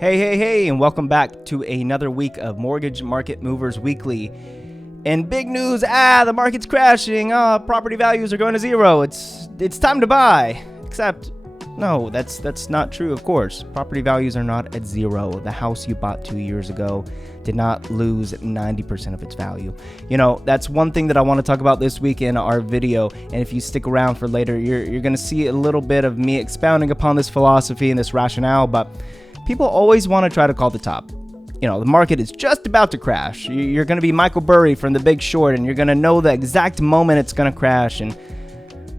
Hey, and welcome back to another week of Mortgage Market Movers Weekly. And big news, the market's crashing. Property values are going to zero. It's time to buy. Except, no, that's not true, of course. Property values are not at zero. The house you bought 2 years ago did not lose 90% of its value. You know, that's one thing that I want to talk about this week in our video. And if you stick around for later, you're going to see a little bit of me expounding upon this philosophy and this rationale, but people always want to try to call the top. You know, the market is just about to crash. You're going to be Michael Burry from The Big Short, and you're going to know the exact moment it's going to crash, and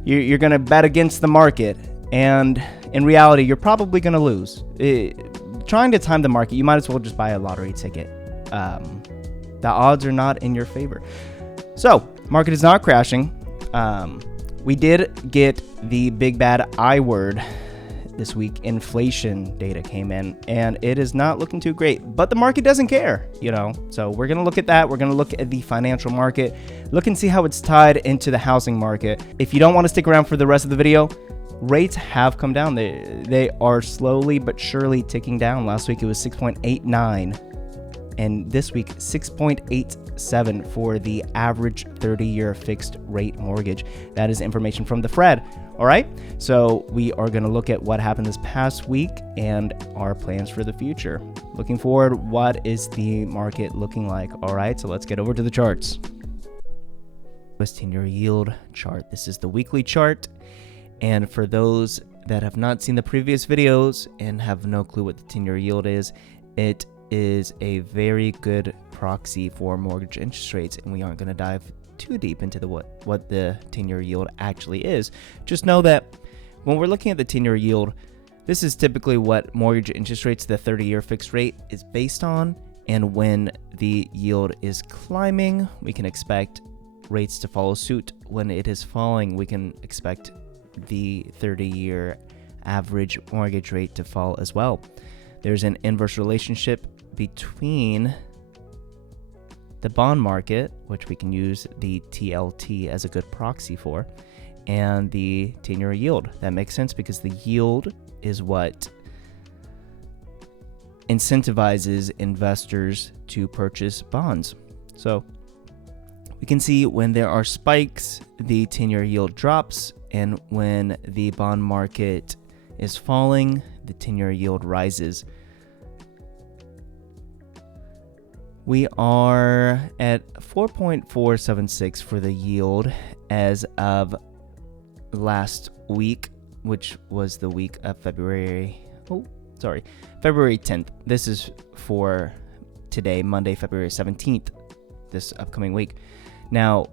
you're going to bet against the market. And in reality, you're probably going to lose. Trying to time the market, you might as well just buy a lottery ticket. The odds are not in your favor. So, market is not crashing. We did get the big bad I word this week. Inflation data came in, and it is not looking too great, but the market doesn't care, you know. So we're going to look at that. We're going to look at the financial market, look and see how it's tied into the housing market. If you don't want to stick around for the rest of the video, rates have come down. They are slowly but surely ticking down. Last week it was 6.89, and this week 6.87 for the average 30-year fixed rate mortgage. That is information from the Fed. All right, so we are going to look at what happened this past week and our plans for the future. Looking forward, what is the market looking like? All right, so let's get over to the charts. US 10-year yield chart. This is the weekly chart. And for those that have not seen the previous videos and have no clue what the 10-year yield is, it is a very good proxy for mortgage interest rates, and we aren't going to dive too deep into what the 10-year yield actually is. Just know that when we're looking at the 10-year yield, this is typically what mortgage interest rates, the 30-year fixed rate, is based on. And when the yield is climbing, we can expect rates to follow suit. When it is falling, we can expect the 30-year average mortgage rate to fall as well. There's an inverse relationship between the bond market, which we can use the TLT as a good proxy for, and the 10-year yield. That makes sense because the yield is what incentivizes investors to purchase bonds. So we can see when there are spikes, the 10-year yield drops, and when the bond market is falling, the 10-year yield rises. We are at 4.476 for the yield as of last week, which was the week of February 10th. This is for today, Monday, February 17th, this upcoming week. Now,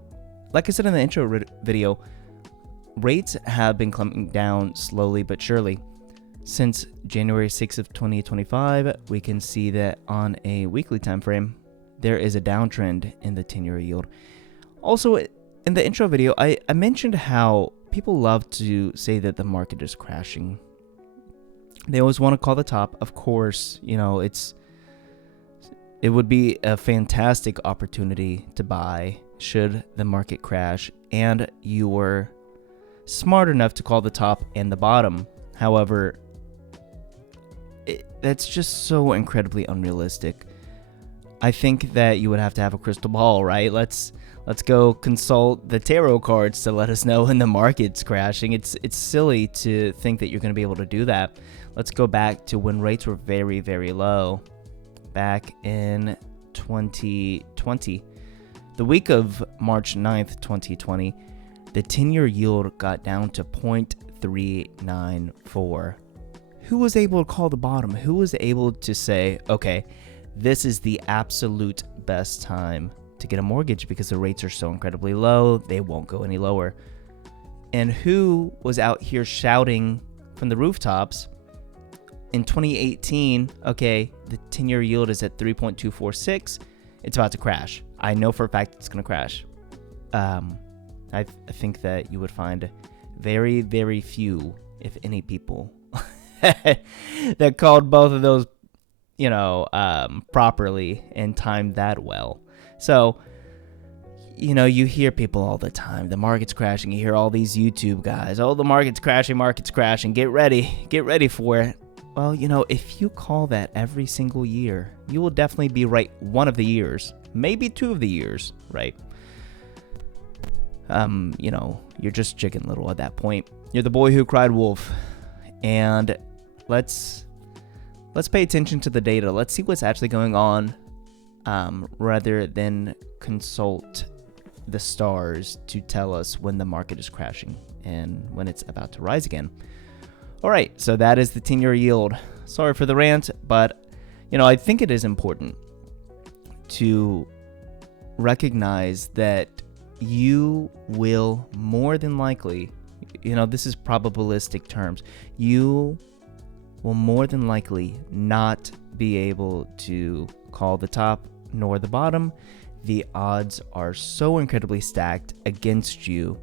like I said in the intro video, rates have been coming down slowly but surely. Since January 6th of 2025, we can see that on a weekly time frame, there is a downtrend in the 10-year yield. Also, in the intro video, I mentioned how people love to say that the market is crashing. They always want to call the top. Of course, you know, it would be a fantastic opportunity to buy should the market crash and you were smart enough to call the top and the bottom. However, that's just so incredibly unrealistic. I think that you would have to have a crystal ball, right? Let's go consult the tarot cards to let us know when the market's crashing. It's silly to think that you're going to be able to do that. Let's go back to when rates were very, very low back in 2020. The week of March 9th, 2020, the 10-year yield got down to 0.394. Who was able to call the bottom? Who was able to say, okay, this is the absolute best time to get a mortgage because the rates are so incredibly low, they won't go any lower? And who was out here shouting from the rooftops in 2018, okay, the 10-year yield is at 3.246, it's about to crash. I know for a fact it's going to crash. I think that you would find very, very few, if any, people that called both of those, properly and timed that well. So, you hear people all the time, the market's crashing. You hear all these YouTube guys, oh, the market's crashing, get ready for it. Well, if you call that every single year, you will definitely be right one of the years, maybe 2 of the years, right? You're just Chicken Little at that point. You're the boy who cried wolf. And let's pay attention to the data. Let's see what's actually going on, rather than consult the stars to tell us when the market is crashing and when it's about to rise again. All right, so that is the 10-year yield. Sorry for the rant, but I think it is important to recognize that you will more than likely, this is probabilistic terms, you will more than likely not be able to call the top nor the bottom. The odds are so incredibly stacked against you.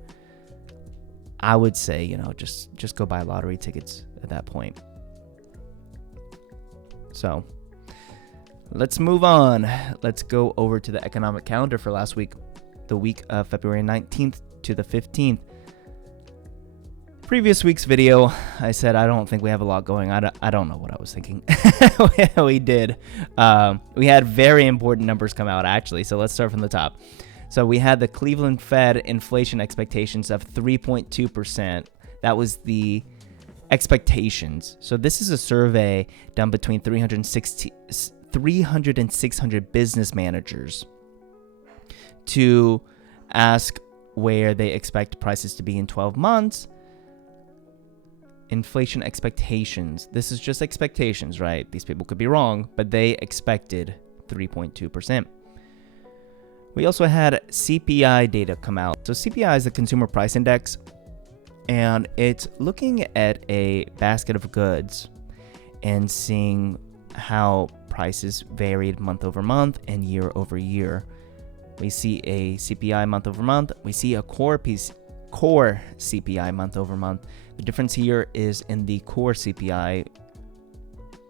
I would say, just go buy lottery tickets at that point. So let's move on. Let's go over to the economic calendar for last week, the week of February 19th to the 15th. Previous week's video, I said I don't think we have a lot going. I don't know what I was thinking. We did. We had very important numbers come out, actually, so let's start from the top. So we had the Cleveland Fed inflation expectations of 3.2%. That was the expectations. So this is a survey done between 300 and 600 business managers to ask where they expect prices to be in 12 months. Inflation expectations. This is just expectations, right? These people could be wrong, but they expected 3.2%. We also had CPI data come out. So CPI is the Consumer Price Index, and it's looking at a basket of goods and seeing how prices varied month over month and year over year. We see a CPI month over month. We see a core CPI month over month. The difference here is in the core CPI,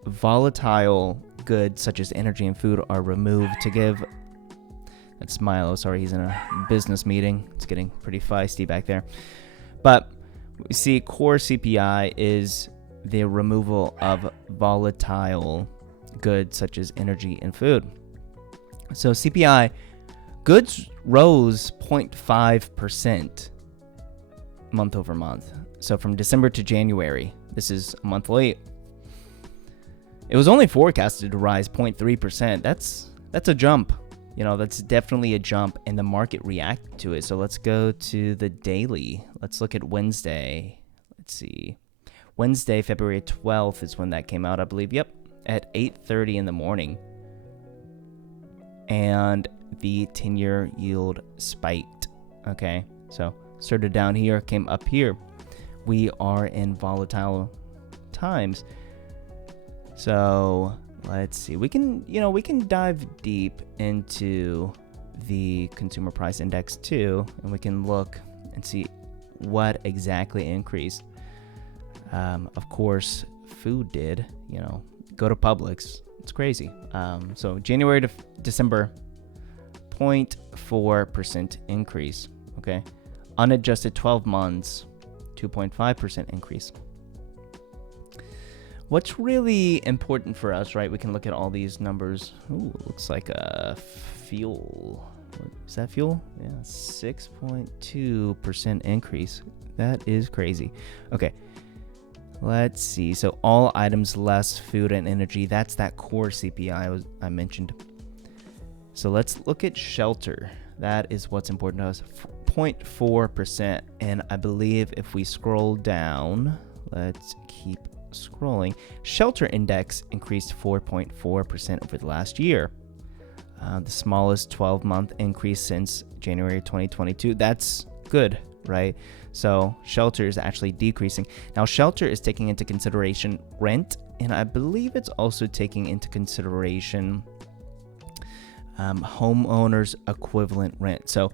volatile goods such as energy and food are removed to give. That's Milo. Sorry, he's in a business meeting. It's getting pretty feisty back there. But we see core CPI is the removal of volatile goods such as energy and food. So CPI, goods rose 0.5% month over month. So from December to January, this is a month late. It was only forecasted to rise 0.3%. That's a jump. That's definitely a jump, and the market reacted to it. So let's go to the daily. Let's look at Wednesday. Let's see. Wednesday, February 12th is when that came out, I believe. Yep, at 8:30 in the morning. And the 10-year yield spiked. Okay, so started down here, came up here. We are in volatile times. So let's see. We can dive deep into the Consumer Price Index too, and we can look and see what exactly increased. Of course, food did. Go to Publix. It's crazy. So January to December, 0.4% increase. Okay, unadjusted 12 months, 2.5% increase. What's really important for us, right? We can look at all these numbers. Ooh, looks like a fuel. Is that fuel? Yeah, 6.2% increase. That is crazy. Okay, let's see. So all items less food and energy. That's that core CPI I mentioned. So let's look at shelter. That is what's important to us. 0.4%. And I believe if we scroll down, let's keep scrolling. Shelter index increased 4.4% over the last year. The smallest 12-month increase since January 2022. That's good, right? So shelter is actually decreasing. Now, shelter is taking into consideration rent, and I believe it's also taking into consideration homeowners equivalent rent. So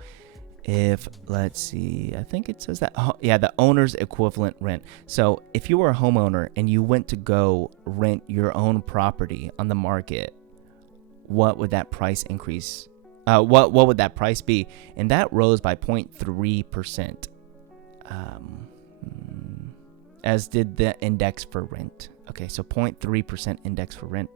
if, let's see, I think it says that, the owner's equivalent rent. So if you were a homeowner and you went to go rent your own property on the market, what would that price increase? What would that price be? And that rose by 0.3%, as did the index for rent. Okay, so 0.3% index for rent.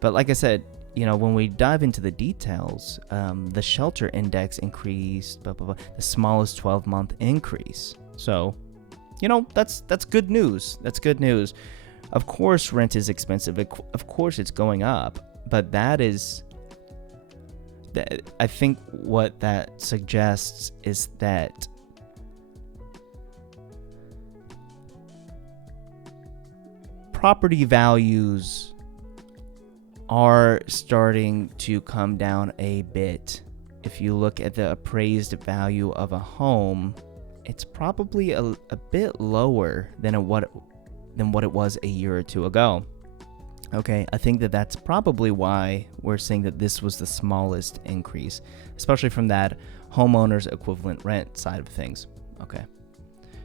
But like I said, when we dive into the details, the shelter index increased, the smallest 12-month increase. So, that's good news. That's good news. Of course, rent is expensive. Of course, it's going up. But I think what that suggests is that property values are starting to come down a bit. If you look at the appraised value of a home, it's probably a bit lower than what it was a year or two ago. Okay, I think that's probably why we're saying that this was the smallest increase, especially from that homeowner's equivalent rent side of things. Okay,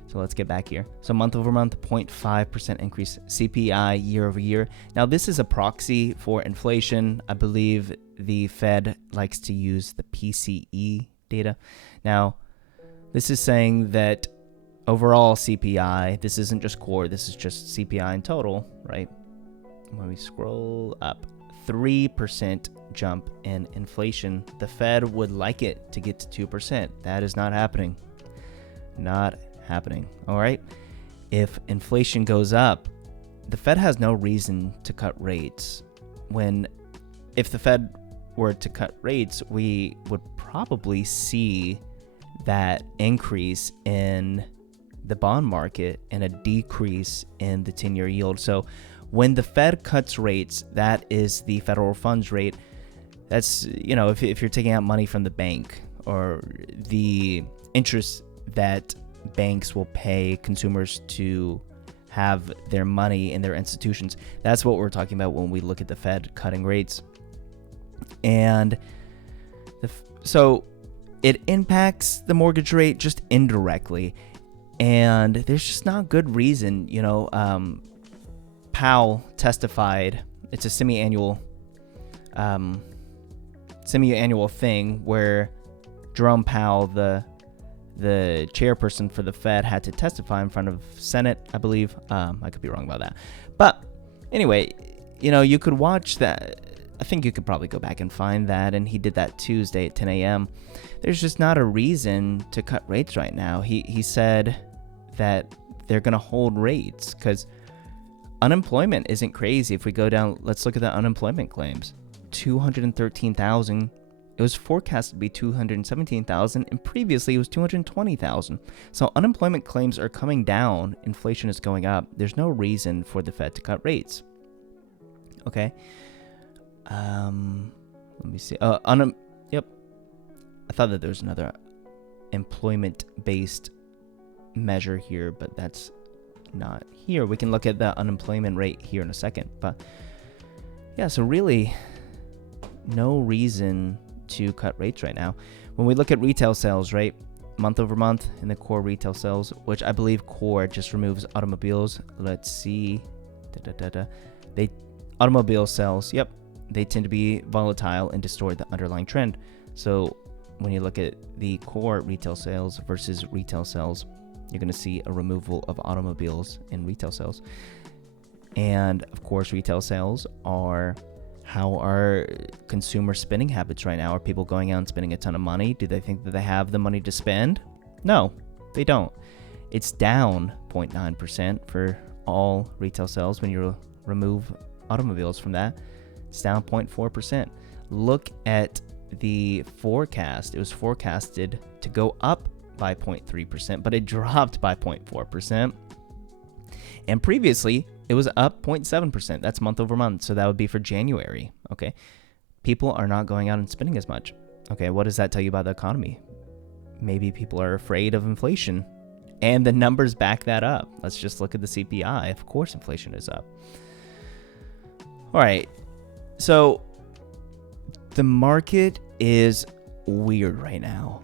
so let's get back here. So month over month, 0.5% increase, CPI year over year. Now this is a proxy for inflation. I believe the Fed likes to use the PCE data. Now, this is saying that overall CPI, this isn't just core, this is just CPI in total, right? When we scroll up, 3% jump in inflation. The Fed would like it to get to 2%. That is not happening. Not happening. All right. If inflation goes up, the Fed has no reason to cut rates. If the Fed were to cut rates, we would probably see that increase in the bond market and a decrease in the 10-year yield. So when the Fed cuts rates, that is the federal funds rate. That's, if you're taking out money from the bank, or the interest that banks will pay consumers to have their money in their institutions. That's what we're talking about when we look at the Fed cutting rates. And so it impacts the mortgage rate just indirectly. And there's just not good reason, Powell testified. It's a semi-annual thing where Jerome Powell, the chairperson for the Fed, had to testify in front of Senate, I believe. I could be wrong about that. But anyway, you could watch that. I think you could probably go back and find that. And he did that Tuesday at 10 a.m. There's just not a reason to cut rates right now. He said that they're going to hold rates because unemployment isn't crazy. If we go down, let's look at the unemployment claims. 213,000. It was forecast to be 217,000, and previously it was 220,000. So unemployment claims are coming down. Inflation is going up. There's no reason for the Fed to cut rates. Okay. Let me see. Yep. I thought that there was another employment-based measure here, but that's not here. We can look at the unemployment rate here in a second. But yeah, so really no reason to cut rates right now. When we look at retail sales, right, month over month in the core retail sales, which I believe core just removes automobiles. Let's see. Automobile sales, yep, they tend to be volatile and distort the underlying trend. So when you look at the core retail sales versus retail sales, you're going to see a removal of automobiles in retail sales. And of course, retail sales are how are consumer spending habits right now? Are people going out and spending a ton of money? Do they think that they have the money to spend? No, they don't. It's down 0.9% for all retail sales. When you remove automobiles from that, it's down 0.4%. Look at the forecast. It was forecasted to go up by 0.3%, but it dropped by 0.4%. And previously, it was up 0.7%. That's month over month. So that would be for January. Okay. People are not going out and spending as much. Okay. What does that tell you about the economy? Maybe people are afraid of inflation. And the numbers back that up. Let's just look at the CPI. Of course, inflation is up. All right. So the market is weird right now.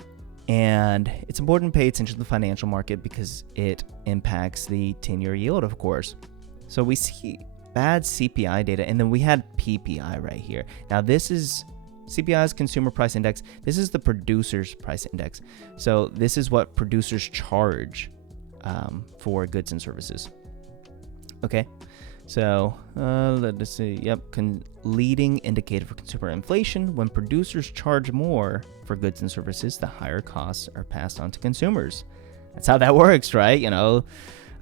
And it's important to pay attention to the financial market because it impacts the 10-year yield, of course. So we see bad CPI data, and then we had PPI right here. Now this is CPI's Consumer Price Index. This is the Producer's Price Index. So this is what producers charge for goods and services. Okay. So let's see. Yep. Leading indicator for consumer inflation. When producers charge more for goods and services, the higher costs are passed on to consumers. That's how that works, right?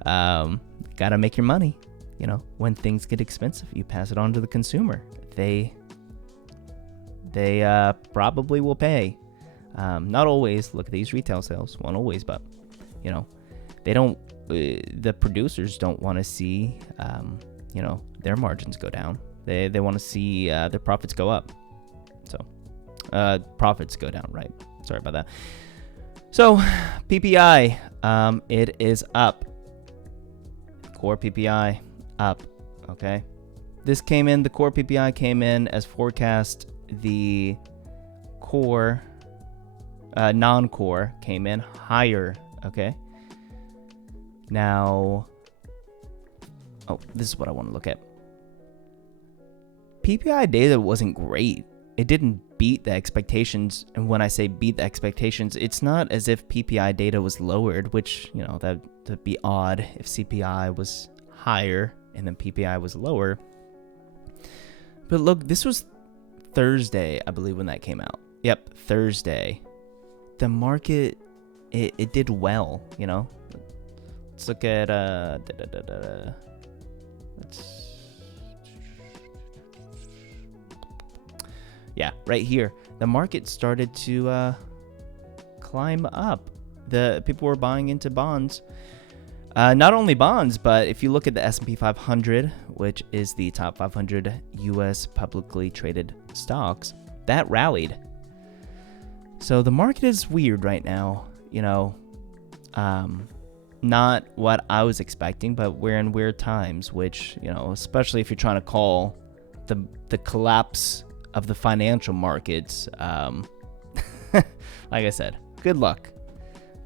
Gotta make your money. When things get expensive, you pass it on to the consumer. They probably will pay. Not always. Look at these retail sales. Won't always, but they don't. The producers don't want to see their margins go down. They want to see their profits go up. So profits go down, right? Sorry about that. So PPI, it is up. Core PPI up. Okay. The core PPI came in as forecast. The core, non-core came in higher. Okay. Now, this is what I want to look at. PPI data wasn't great. It didn't beat the expectations. And when I say beat the expectations, it's not as if PPI data was lowered, which, that'd be odd if CPI was higher and then PPI was lower. But look, this was Thursday, I believe, when that came out. Yep, Thursday. The market, it did well, Let's look at, right here. The market started to climb up. The people were buying into bonds. Not only bonds, but if you look at the S&P 500, which is the top 500 U.S. publicly traded stocks, that rallied. So the market is weird right now, not what I was expecting, but we're in weird times, which, especially if you're trying to call the collapse of the financial markets. Like I said, good luck.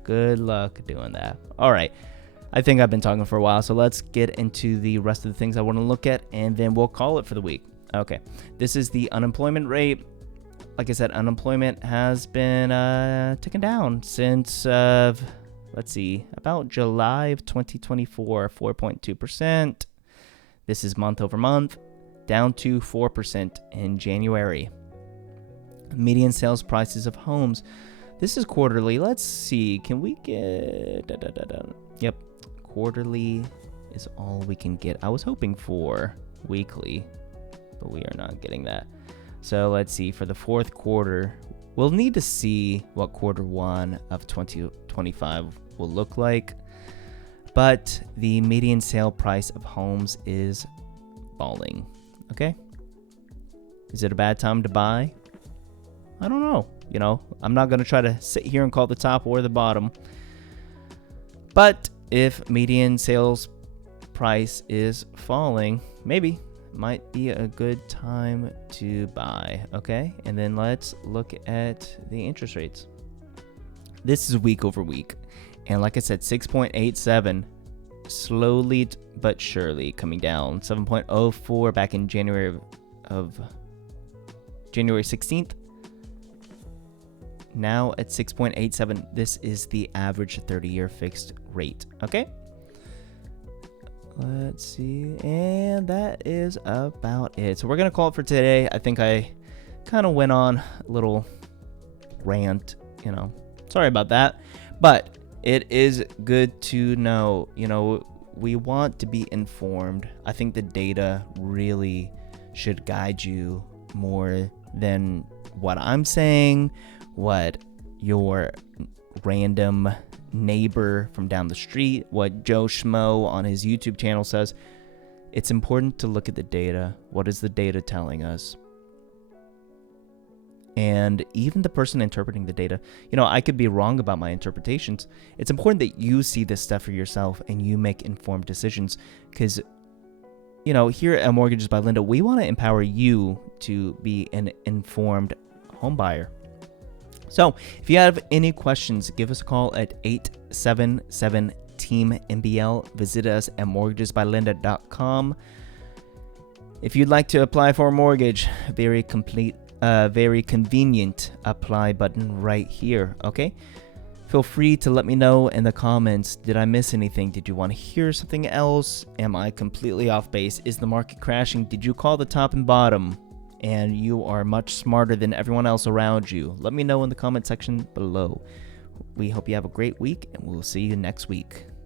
Good luck doing that. All right. I think I've been talking for a while, so let's get into the rest of the things I want to look at, and then we'll call it for the week. Okay. This is the unemployment rate. Like I said, unemployment has been ticking down since, let's see, about July of 2024, 4.2%. This is month over month, down to 4% in January. Median sales prices of homes. This is quarterly. Let's see. Can we get... Yep. Quarterly is all we can get. I was hoping for weekly, but we are not getting that. So let's see. For the fourth quarter, we'll need to see what quarter one of 2025 will look like. But the median sale price of homes is falling. Okay. Is it a bad time to buy? I don't know. I'm not going to try to sit here and call the top or the bottom. But if median sales price is falling, maybe might be a good time to buy. Okay. And then let's look at the interest rates. This is week over week. And like I said, 6.87, slowly but surely coming down. 7.04 back in January 16th. Now at 6.87, this is the average 30-year fixed rate. Okay. Let's see. And that is about it. So we're going to call it for today. I think I kind of went on a little rant, Sorry about that. But it is good to know, we want to be informed. I think the data really should guide you more than what I'm saying, what your random neighbor from down the street, what Joe Schmo on his YouTube channel says. It's important to look at the data. What is the data telling us? And even the person interpreting the data, I could be wrong about my interpretations. It's important that you see this stuff for yourself and you make informed decisions, because, here at Mortgages by Linda, we want to empower you to be an informed home buyer. So if you have any questions, give us a call at 877-TEAM-MBL. Visit us at mortgagesbylinda.com. If you'd like to apply for a mortgage, very convenient apply button right here. Okay. Feel free to let me know in the comments. Did I miss anything? Did you want to hear something else? Am I completely off base? Is the market crashing? Did you call the top and bottom? And you are much smarter than everyone else around you. Let me know in the comment section below. We hope you have a great week, and we'll see you next week.